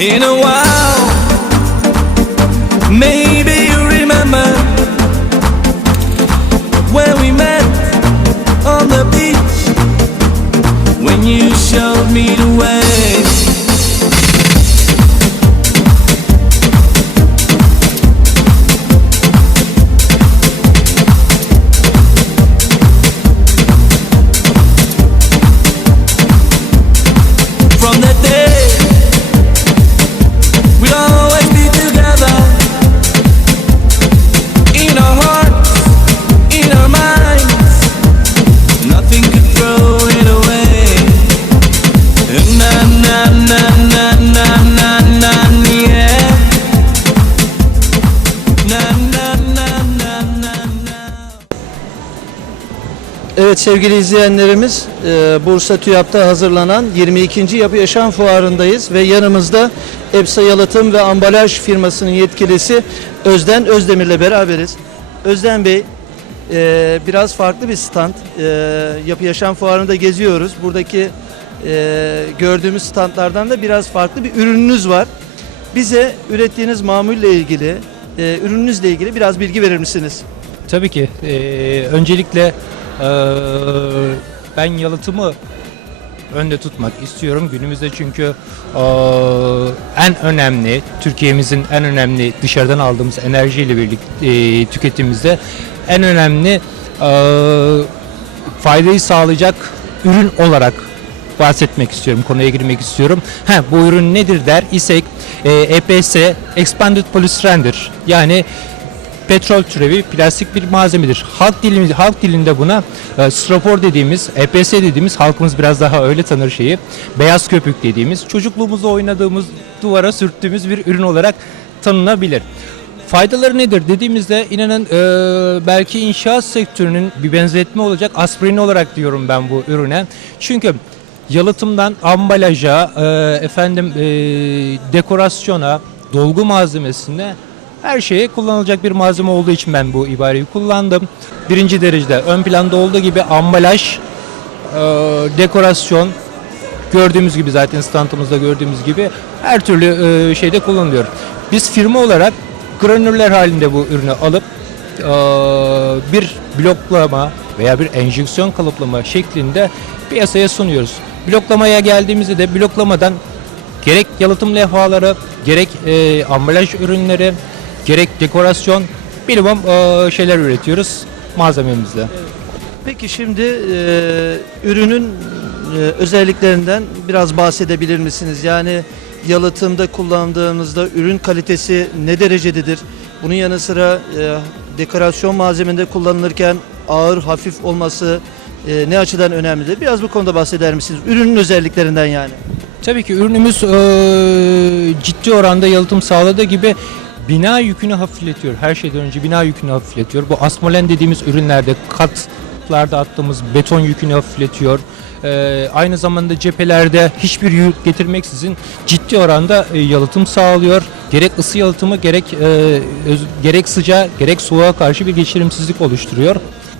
in a while. Maybe you remember when we met on the beach when you showed me the way. Sevgili izleyenlerimiz e, Bursa TÜYAP'ta hazırlanan 22. Yapı Yaşam Fuarı'ndayız ve yanımızda Epsa Yalıtım ve Ambalaj firmasının yetkilisi Özden Özdemir'le beraberiz. Özden Bey e, biraz farklı bir stand. E, Yapı Yaşam Fuarı'nda geziyoruz. Buradaki gördüğümüz standlardan da biraz farklı bir ürününüz var. Bize ürettiğiniz mamulle ilgili, ürününüzle ilgili biraz bilgi verir misiniz? Tabii ki. Ee, öncelikle ben yalıtımı önde tutmak istiyorum. Günümüzde çünkü ee, en önemli, Türkiye'mizin en önemli dışarıdan aldığımız enerjiyle birlikte ee, tüketimimizde en önemli ee, faydayı sağlayacak ürün olarak bahsetmek istiyorum, konuya girmek istiyorum. Ha, bu ürün nedir der isek e, EPS Expanded Polystyrene'dir. Yani petrol türevi plastik bir malzemedir. Halk dilimiz halk dilinde buna e, strapor dediğimiz, EPS dediğimiz halkımız biraz daha öyle tanır şeyi. Beyaz köpük dediğimiz çocukluğumuzda oynadığımız duvara sürttüğümüz bir ürün olarak tanınabilir. Faydaları nedir dediğimizde inanın e, belki inşaat sektörünün bir benzetme olacak aspirin olarak diyorum ben bu ürüne. Çünkü yalıtımdan ambalaja, e, efendim e, dekorasyona, dolgu malzemesine her şeye kullanılacak bir malzeme olduğu için ben bu ibareyi kullandım. Birinci derecede ön planda olduğu gibi ambalaj, e, dekorasyon, gördüğümüz gibi zaten standımızda gördüğümüz gibi her türlü e, şeyde kullanılıyor. Biz firma olarak granüller halinde bu ürünü alıp e, bir bloklama veya bir enjeksiyon kalıplama şeklinde piyasaya sunuyoruz. Bloklamaya geldiğimizde de bloklamadan gerek yalıtım levhaları, gerek e, ambalaj ürünleri, gerek dekorasyon minimum e, şeyler üretiyoruz malzememizle. Peki şimdi e, ürünün e, özelliklerinden biraz bahsedebilir misiniz? Yani yalıtımda kullandığımızda ürün kalitesi ne derecededir? Bunun yanı sıra e, dekorasyon malzemede kullanılırken ağır, hafif olması e, ne açıdan önemlidir? Biraz bu konuda bahseder misiniz? Ürünün özelliklerinden yani. Tabii ki ürünümüz e, ciddi oranda yalıtım sağladığı gibi bina yükünü hafifletiyor. Her şeyden önce bina yükünü hafifletiyor. Bu asmolen dediğimiz ürünlerde katlarda attığımız beton yükünü hafifletiyor. E, aynı zamanda cephelerde hiçbir yük getirmeksizin ciddi oranda e, yalıtım sağlıyor. Gerek ısı yalıtımı gerek e, öz- gerek sıcağa gerek soğuğa karşı bir geçirimsizlik oluşturuyor.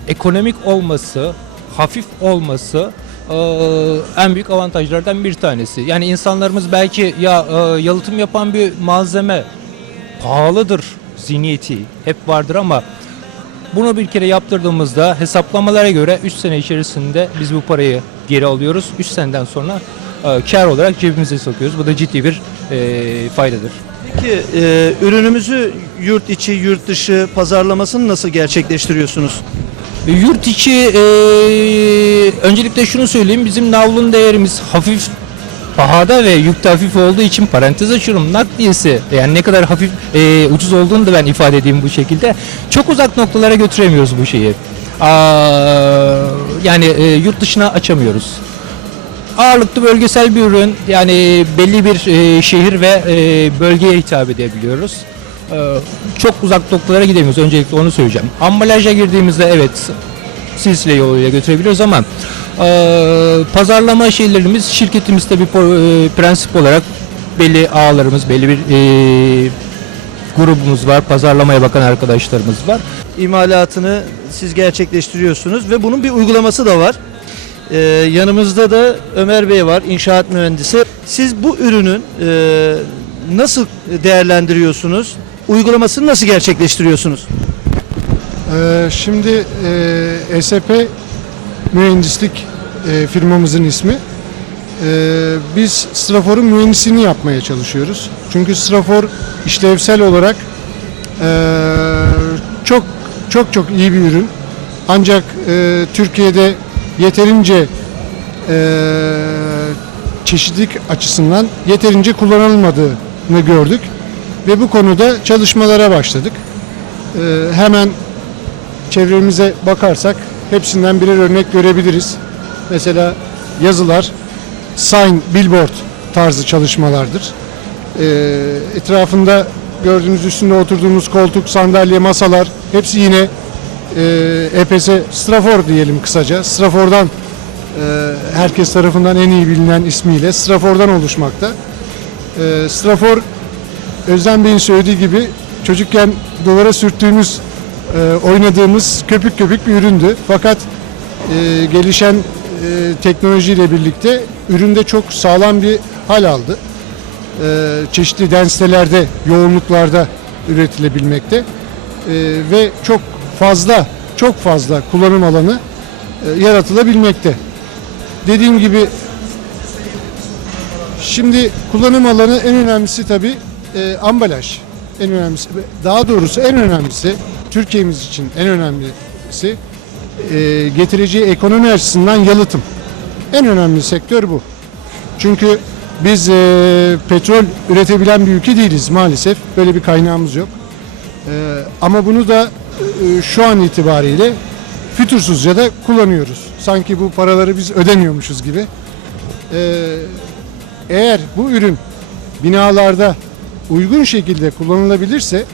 Ekonomik olması, hafif olması e, en büyük avantajlardan bir tanesi. Yani insanlarımız belki ya e, yalıtım yapan bir malzeme pahalıdır zihniyeti hep vardır ama bunu bir kere yaptırdığımızda hesaplamalara göre 3 sene içerisinde biz bu parayı geri alıyoruz. 3 seneden sonra e, kar olarak cebimize sokuyoruz. Bu da ciddi bir e, faydadır. Peki e, ürünümüzü yurt içi, yurt dışı pazarlamasını nasıl gerçekleştiriyorsunuz? E, Yurt içi e, öncelikle şunu söyleyeyim bizim navlun değerimiz hafif pahada ve yükte hafif olduğu için parantez açıyorum nakliyesi yani ne kadar hafif e, ucuz olduğunu da ben ifade edeyim bu şekilde çok uzak noktalara götüremiyoruz bu şeyi Aa, yani e, yurt dışına açamıyoruz ağırlıklı bölgesel bir ürün yani belli bir e, şehir ve e, bölgeye hitap edebiliyoruz. E, çok uzak noktalara gidemiyoruz. Öncelikle onu söyleyeceğim. Ambalaja girdiğimizde evet silsile yoluyla götürebiliyoruz ama pazarlama şeylerimiz şirketimiz tabi e, prensip olarak belli ağlarımız, belli bir e, grubumuz var. Pazarlamaya bakan arkadaşlarımız var. İmalatını siz gerçekleştiriyorsunuz ve bunun bir uygulaması da var. Ee, yanımızda da Ömer Bey var, inşaat mühendisi. Siz bu ürünün e, nasıl değerlendiriyorsunuz? Uygulamasını nasıl gerçekleştiriyorsunuz? Ee, şimdi e, ESP mühendislik e, firmamızın ismi. Ee, biz straforun mühendisliğini yapmaya çalışıyoruz. Çünkü strafor işlevsel olarak e, çok çok çok iyi bir ürün. Ancak e, Türkiye'de yeterince e, çeşitlilik açısından yeterince kullanılmadığını gördük ve bu konuda çalışmalara başladık. E, hemen çevremize bakarsak hepsinden birer örnek görebiliriz. Mesela yazılar, sign, billboard tarzı çalışmalardır. Ee, etrafında gördüğünüz üstünde oturduğumuz koltuk, sandalye, masalar hepsi yine e, EPS Strafor diyelim kısaca. Strafor'dan e, herkes tarafından en iyi bilinen ismiyle Strafor'dan oluşmakta. E, Strafor Özlem Bey'in söylediği gibi çocukken duvara sürttüğümüz, e, oynadığımız köpük köpük bir üründü. Fakat e, gelişen e, teknolojiyle birlikte üründe çok sağlam bir hal aldı. Çeşitli denselerde, yoğunluklarda üretilebilmekte ve çok fazla, çok fazla kullanım alanı e, yaratılabilmekte. Dediğim gibi Şimdi kullanım alanı en önemlisi tabii e, ambalaj. En önemlisi, daha doğrusu en önemlisi Türkiye'miz için en önemlisi e, getireceği ekonomi açısından yalıtım. En önemli sektör bu. Çünkü biz e, petrol üretebilen bir ülke değiliz maalesef. Böyle bir kaynağımız yok. E, ama bunu da e, şu an itibariyle fütursuzca da kullanıyoruz. Sanki bu paraları biz ödemiyormuşuz gibi. E, eğer bu ürün binalarda uygun şekilde kullanılabilirse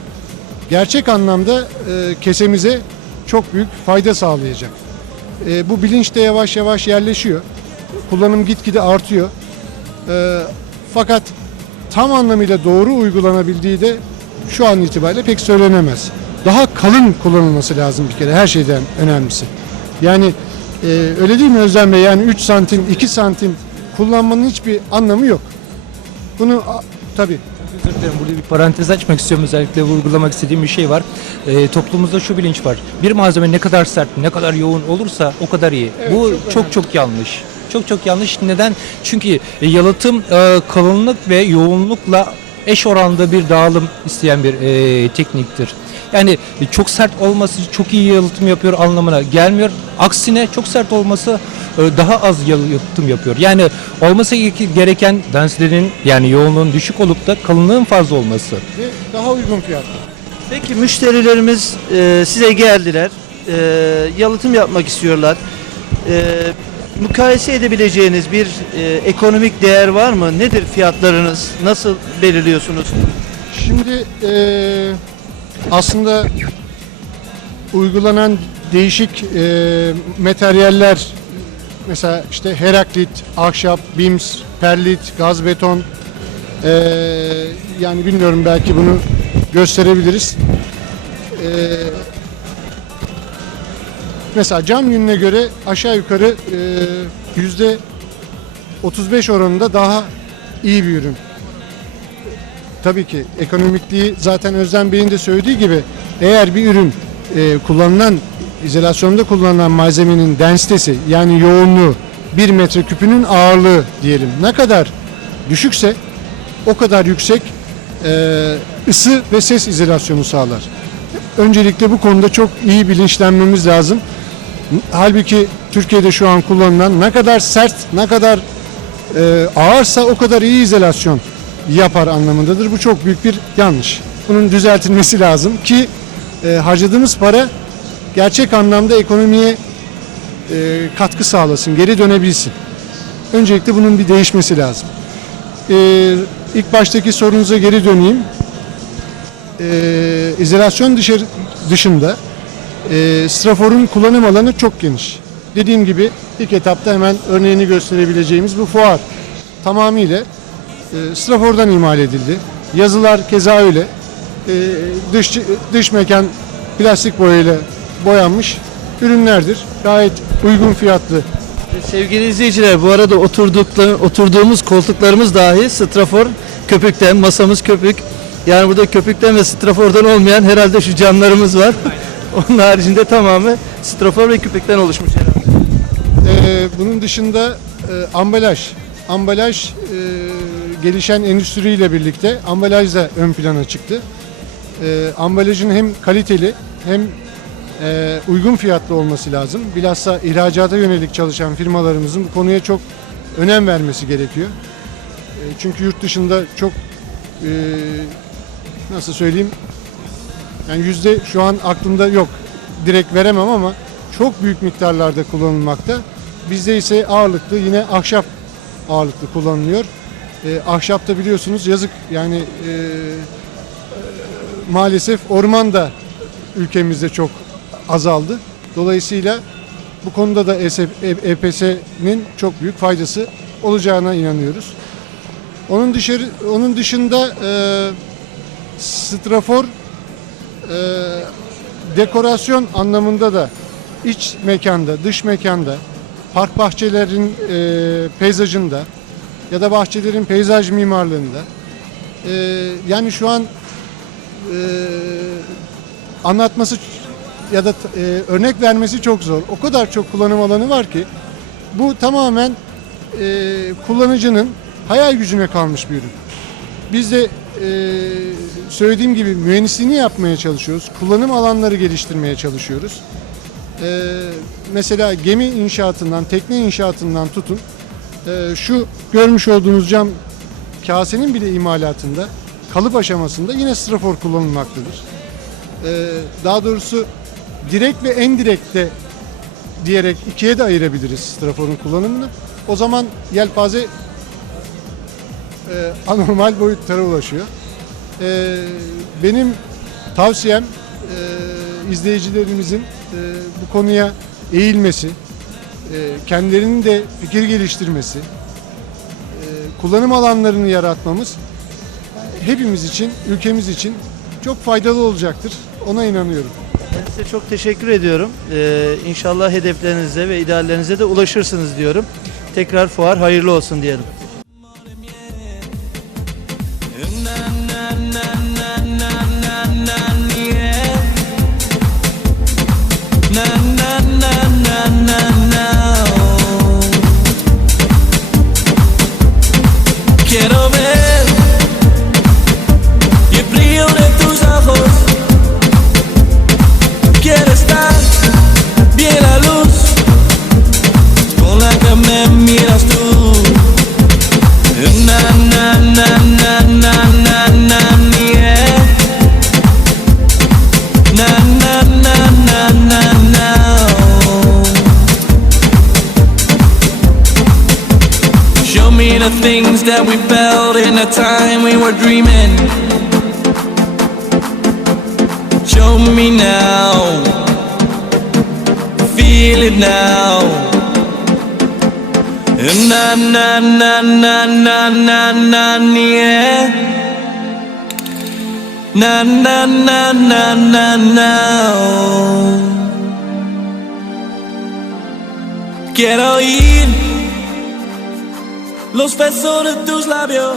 gerçek anlamda e, kesemize çok büyük fayda sağlayacak. E, bu bilinç de yavaş yavaş yerleşiyor. Kullanım gitgide artıyor. E, fakat tam anlamıyla doğru uygulanabildiği de şu an itibariyle pek söylenemez. Daha kalın kullanılması lazım bir kere her şeyden önemlisi. Yani e, öyle değil mi Özlem Bey? Yani 3 santim, 2 santim kullanmanın hiçbir anlamı yok. Bunu tabii Özür dilerim burada bir parantez açmak istiyorum özellikle vurgulamak istediğim bir şey var. Ee, toplumumuzda şu bilinç var. Bir malzeme ne kadar sert, ne kadar yoğun olursa o kadar iyi. Bu çok çok, yanlış. Çok çok yanlış. Neden? Çünkü e, yalıtım e, kalınlık ve yoğunlukla eş oranda bir dağılım isteyen bir e, tekniktir. Yani çok sert olması çok iyi yalıtım yapıyor anlamına gelmiyor. Aksine çok sert olması e, daha az yalıtım yapıyor. Yani olması gereken denslerin yani yoğunluğun düşük olup da kalınlığın fazla olması. ve daha uygun fiyatlı. Peki müşterilerimiz e, size geldiler, e, yalıtım yapmak istiyorlar. E, mukayese edebileceğiniz bir e, ekonomik değer var mı? Nedir fiyatlarınız? Nasıl belirliyorsunuz? Şimdi eee, aslında uygulanan değişik eee, materyaller mesela işte heraklit, ahşap, bims, perlit, gaz beton eee, yani bilmiyorum belki bunu gösterebiliriz. Eee, mesela cam yününe göre aşağı yukarı eee, yüzde 35 oranında daha iyi bir ürün. Tabii ki ekonomikliği zaten Özlem Bey'in de söylediği gibi eğer bir ürün e, kullanılan izolasyonda kullanılan malzemenin densitesi yani yoğunluğu 1 metre küpünün ağırlığı diyelim ne kadar düşükse o kadar yüksek e, ısı ve ses izolasyonu sağlar. Öncelikle bu konuda çok iyi bilinçlenmemiz lazım. Halbuki Türkiye'de şu an kullanılan ne kadar sert, ne kadar e, ağırsa o kadar iyi izolasyon yapar anlamındadır. Bu çok büyük bir yanlış. Bunun düzeltilmesi lazım ki e, harcadığımız para gerçek anlamda ekonomiye e, katkı sağlasın, geri dönebilsin. Öncelikle bunun bir değişmesi lazım. E, ilk baştaki sorunuza geri döneyim. E, izolasyon dışarı, dışında e, straforun kullanım alanı çok geniş. Dediğim gibi ilk etapta hemen örneğini gösterebileceğimiz bu fuar tamamıyla e, strafordan imal edildi. Yazılar keza öyle. E, dış dış mekan plastik boyayla boyanmış ürünlerdir. Gayet uygun fiyatlı. Sevgili izleyiciler bu arada oturduğumuz koltuklarımız dahi Strafor köpükten, masamız köpük. Yani burada köpükten ve strafordan olmayan herhalde şu camlarımız var. Onun haricinde tamamı strafor ve köpükten oluşmuş herhalde. Ee, bunun dışında e, ambalaj. Ambalaj e, gelişen endüstriyle birlikte ambalaj da ön plana çıktı. E, ambalajın hem kaliteli hem e, uygun fiyatlı olması lazım. Bilhassa ihracata yönelik çalışan firmalarımızın bu konuya çok önem vermesi gerekiyor. E, çünkü yurt dışında çok e, nasıl söyleyeyim yani yüzde şu an aklımda yok direkt veremem ama çok büyük miktarlarda kullanılmakta. Bizde ise ağırlıklı yine ahşap ağırlıklı kullanılıyor. E, ahşap da biliyorsunuz yazık yani e, e, maalesef orman da ülkemizde çok azaldı. Dolayısıyla bu konuda da EPS'nin çok büyük faydası olacağına inanıyoruz. Onun dışarı onun dışında e, strafor e, dekorasyon anlamında da iç mekanda, dış mekanda, park bahçelerin e, peyzajında ya da bahçelerin peyzaj mimarlığında e, yani şu an e, anlatması ya da e, örnek vermesi çok zor. O kadar çok kullanım alanı var ki bu tamamen e, kullanıcının hayal gücüne kalmış bir ürün. Biz de e, söylediğim gibi mühendisliğini yapmaya çalışıyoruz. Kullanım alanları geliştirmeye çalışıyoruz. E, mesela gemi inşaatından, tekne inşaatından tutun. E, şu görmüş olduğunuz cam kasenin bile imalatında, kalıp aşamasında yine strafor kullanılmaktadır. E, daha doğrusu direkt ve endirekte diyerek ikiye de ayırabiliriz straforun kullanımını. O zaman yelpaze e, anormal boyutlara ulaşıyor. E, benim tavsiyem e, izleyicilerimizin e, bu konuya eğilmesi, kendilerinin de fikir geliştirmesi, e, kullanım alanlarını yaratmamız hepimiz için, ülkemiz için çok faydalı olacaktır. Ona inanıyorum. Ben size çok teşekkür ediyorum. Ee, inşallah hedeflerinize ve ideallerinize de ulaşırsınız diyorum. Tekrar fuar hayırlı olsun diyelim. Dreaming. Show me now. Feel it now. Na na na na na na na. Na na na na na na. Quiero oír los besos de tus labios